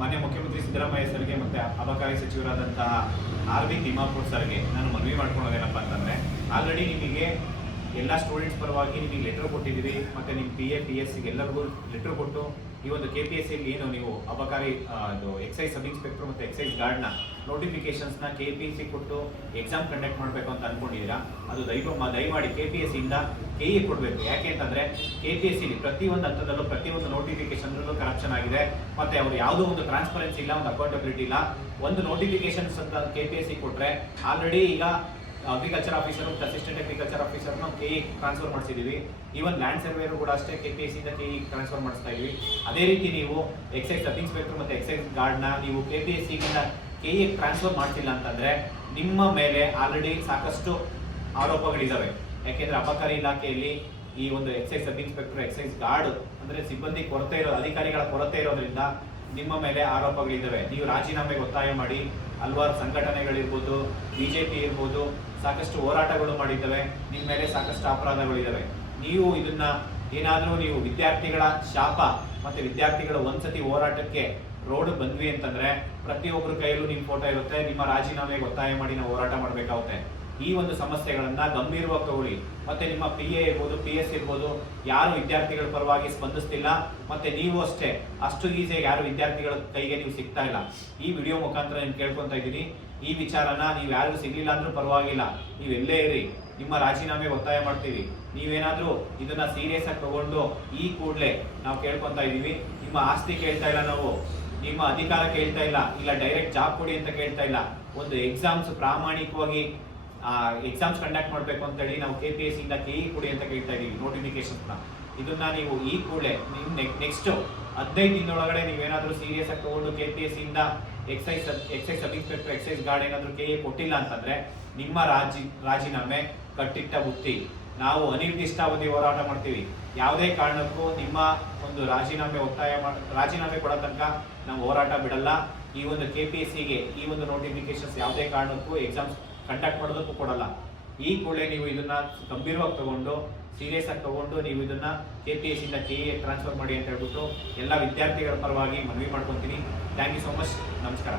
ಮಾನ್ಯ ಮುಖ್ಯಮಂತ್ರಿ ಸಿದ್ದರಾಮಯ್ಯ ಸರ್ಗೆ ಮತ್ತು ಅಬಕಾರಿ ಸಚಿವರಾದಂತಹ ಅರವಿಂದ್ ತಿಮ್ಮಾಪುರ್ ಸರ್ಗೆ ನಾನು ಮನವಿ ಮಾಡ್ಕೊಳ್ಳೋದೇನಪ್ಪ ಅಂತಂದರೆ, ಆಲ್ರೆಡಿ ನಿಮಗೆ ಎಲ್ಲ ಸ್ಟೂಡೆಂಟ್ಸ್ ಪರವಾಗಿ ನಿಮಗೆ ಲೆಟರ್ ಕೊಟ್ಟಿದ್ದೀವಿ ಮತ್ತು ನಿಮ್ಮ PA/PS ಎಲ್ಲರಿಗೂ ಲೆಟರ್ ಕೊಟ್ಟು ಈ ಒಂದು KPSC ಏನು ನೀವು ಅಬಕಾರಿ ಅದು ಎಕ್ಸೈಸ್ ಸಬ್ ಇನ್ಸ್ಪೆಕ್ಟರ್ ಮತ್ತು ಎಕ್ಸೈಸ್ ಗಾರ್ಡ್ನ ನೋಟಿಫಿಕೇಶನ್ಸ್ನ KPSC ಕೊಟ್ಟು ಎಕ್ಸಾಮ್ ಕಂಡಕ್ಟ್ ಮಾಡಬೇಕು ಅಂತ ಅಂದ್ಕೊಂಡಿದ್ದೀರಾ. ಅದು ದಯಮಾಡಿ KPSC ಇಂದ KE ಕೊಡಬೇಕು. ಯಾಕೆ ಅಂತಂದರೆ KPSC ಪ್ರತಿಯೊಂದು ಹಂತದಲ್ಲೂ ಪ್ರತಿಯೊಂದು ನೋಟಿಫಿಕೇಶನ್ದಲ್ಲೂ ಕರಪ್ಷನ್ ಆಗಿದೆ ಮತ್ತು ಅವರು ಯಾವುದೋ ಒಂದು ಟ್ರಾನ್ಸ್ಪರೆನ್ಸಿ ಇಲ್ಲ, ಒಂದು ಅಕೌಂಟಬಿಲಿಟಿ ಇಲ್ಲ. ಒಂದು ನೋಟಿಫಿಕೇಶನ್ಸ್ ಅಂತ KPSC ಕೊಟ್ಟರೆ ಆಲ್ರೆಡಿ ಈಗ ಅಗ್ರಿಕಲ್ಚರ್ ಆಫೀಸರ್ ಮತ್ತು ಅಸಿಸ್ಟೆಂಟ್ ಅಗ್ರಿಕಲ್ಚರ್ ಆಫೀಸರ್ನ KE ಟ್ರಾನ್ಸ್ಫರ್ ಮಾಡಿಸಿದ್ದೀವಿ. ಈವನ್ ಲ್ಯಾಂಡ್ ಸರ್ವೇರು ಕೂಡ ಅಷ್ಟೇ KPSC ಇಂದ KE ಟ್ರಾನ್ಸ್ಫರ್ ಮಾಡಿಸ್ತಾ ಇದೀವಿ. ಅದೇ ರೀತಿ ನೀವು ಎಕ್ಸೈಸ್ ಸಬ್ ಇನ್ಸ್ಪೆಕ್ಟರ್ ಮತ್ತು ಎಕ್ಸೈಸ್ ಗಾರ್ಡ್ನ ನೀವು KPSC ಇಂದ KE ಟ್ರಾನ್ಸ್ಫರ್ ಮಾಡ್ತಿಲ್ಲ ಅಂತಂದರೆ ನಿಮ್ಮ ಮೇಲೆ ಆಲ್ರೆಡಿ ಸಾಕಷ್ಟು ಆರೋಪಗಳಿದ್ದಾವೆ. ಯಾಕೆಂದರೆ ಅಬಕಾರಿ ಇಲಾಖೆಯಲ್ಲಿ ಈ ಒಂದು excise sub inspector excise guard ಅಂದರೆ ಸಿಬ್ಬಂದಿ ಕೊರತೆ ಅಧಿಕಾರಿಗಳ ಕೊರತೆ ಇರೋದ್ರಿಂದ ನಿಮ್ಮ ಮೇಲೆ ಆರೋಪಗಳಿದ್ದಾವೆ. ನೀವು ರಾಜೀನಾಮೆಗೆ ಒತ್ತಾಯ ಮಾಡಿ ಹಲವಾರು ಸಂಘಟನೆಗಳಿರ್ಬೋದು, BJP ಇರ್ಬೋದು, ಸಾಕಷ್ಟು ಹೋರಾಟಗಳು ಮಾಡಿದ್ದಾವೆ. ನಿಮ್ಮ ಮೇಲೆ ಸಾಕಷ್ಟು ಅಪರಾಧಗಳಿದ್ದಾವೆ. ನೀವು ಇದನ್ನ ಏನಾದರೂ ನೀವು ವಿದ್ಯಾರ್ಥಿಗಳ ಶಾಪ ಮತ್ತು ವಿದ್ಯಾರ್ಥಿಗಳ ಒಂದ್ಸತಿ ಹೋರಾಟಕ್ಕೆ ರೋಡ್ ಬಂದ್ವಿ ಅಂತಂದರೆ ಪ್ರತಿಯೊಬ್ಬರ ಕೈಯಲ್ಲೂ ನಿಮ್ಮ ಫೋಟೋ ಇರುತ್ತೆ. ನಿಮ್ಮ ರಾಜೀನಾಮೆಗೆ ಒತ್ತಾಯ ಮಾಡಿ ನಾವು ಹೋರಾಟ ಮಾಡಬೇಕಾಗುತ್ತೆ. ಈ ಒಂದು ಸಮಸ್ಯೆಗಳನ್ನು ಗಂಭೀರವಾಗಿ ತಗೊಳ್ಳಿ. ಮತ್ತು ನಿಮ್ಮ PA ಇರ್ಬೋದು, PS ಇರ್ಬೋದು, ಯಾರು ವಿದ್ಯಾರ್ಥಿಗಳ ಪರವಾಗಿ ಸ್ಪಂದಿಸ್ತಿಲ್ಲ ಮತ್ತು ನೀವು ಅಷ್ಟೇ ಅಷ್ಟು ಈಸಿಯಾಗಿ ಯಾರು ವಿದ್ಯಾರ್ಥಿಗಳ ಕೈಗೆ ನೀವು ಸಿಗ್ತಾ ಇಲ್ಲ. ಈ ವಿಡಿಯೋ ಮುಖಾಂತರ ನಾನು ಕೇಳ್ಕೊತಾ ಇದ್ದೀನಿ, ಈ ವಿಚಾರನ ನೀವು ಯಾರಿಗೂ ಸಿಗಲಿಲ್ಲ ಅಂದ್ರೂ ಪರವಾಗಿಲ್ಲ, ನೀವು ಎಲ್ಲೇ ಇರಿ, ನಿಮ್ಮ ರಾಜೀನಾಮೆಗೆ ಒತ್ತಾಯ ಮಾಡ್ತೀವಿ. ನೀವೇನಾದರೂ ಇದನ್ನ ಸೀರಿಯಸ್ ಆಗಿ ತಗೊಂಡು ಈ ಕೂಡಲೇ ನಾವು ಕೇಳ್ಕೊತಾ ಇದ್ದೀವಿ. ನಿಮ್ಮ ಆಸ್ತಿ ಕೇಳ್ತಾ ಇಲ್ಲ ನಾವು, ನಿಮ್ಮ ಅಧಿಕಾರ ಕೇಳ್ತಾ ಇಲ್ಲ ಡೈರೆಕ್ಟ್ ಜಾಬ್ ಕೊಡಿ ಅಂತ ಕೇಳ್ತಾ ಇಲ್ಲ. ಒಂದು ಎಕ್ಸಾಮ್ಸ್ ಪ್ರಾಮಾಣಿಕವಾಗಿ ಎಕ್ಸಾಮ್ಸ್ ಕಂಡಕ್ಟ್ ಮಾಡಬೇಕು ಅಂತೇಳಿ ನಾವು KPSC ಇಂದ KE ಕೊಡಿ ಅಂತ ಕೇಳ್ತಾ ಇದ್ದೀವಿ ನೋಟಿಫಿಕೇಶನ್ಸ್ನ. ಇದನ್ನ ನೀವು ಈ ಕೂಡಲೇ ನೆಕ್ಸ್ಟ್ 15 ದಿನದೊಳಗಡೆ ನೀವೇನಾದರೂ ಸೀರಿಯಸ್ ಆಗಿ ತಗೊಂಡು KPSC ಇಂದ excise sub inspector excise guard ಏನಾದರೂ KE ಕೊಟ್ಟಿಲ್ಲ ಅಂತಂದರೆ ನಿಮ್ಮ ರಾಜೀನಾಮೆ ಕಟ್ಟಿಟ್ಟ ಬುತ್ತಿ. ನಾವು ಅನಿರ್ದಿಷ್ಟಾವಧಿ ಹೋರಾಟ ಮಾಡ್ತೀವಿ. ಯಾವುದೇ ಕಾರಣಕ್ಕೂ ನಿಮ್ಮ ಒಂದು ರಾಜೀನಾಮೆ ಕೊಡೋ ತನಕ ನಾವು ಹೋರಾಟ ಬಿಡಲ್ಲ. ಈ ಒಂದು KPSCಗೆ ಈ ಒಂದು ನೋಟಿಫಿಕೇಶನ್ಸ್ ಯಾವುದೇ ಕಾರಣಕ್ಕೂ ಎಕ್ಸಾಮ್ಸ್ ಕಂಡಕ್ಟ್ ಮಾಡೋದಕ್ಕೂ ಕೊಡಲ್ಲ. ಈ ಕೂಡಲೇ ನೀವು ಇದನ್ನ ಗಂಭೀರವಾಗಿ ತಗೊಂಡು ಸೀರಿಯಸ್ ಆಗಿ ತಗೊಂಡು ನೀವು ಇದನ್ನ KPSC ಇಂದ KE ಟ್ರಾನ್ಸ್ಫರ್ ಮಾಡಿ ಅಂತ ಹೇಳ್ಬಿಟ್ಟು ಎಲ್ಲ ವಿದ್ಯಾರ್ಥಿಗಳ ಪರವಾಗಿ ಮನವಿ ಮಾಡ್ಕೊತೀನಿ. Thank you so much. ನಮಸ್ಕಾರ.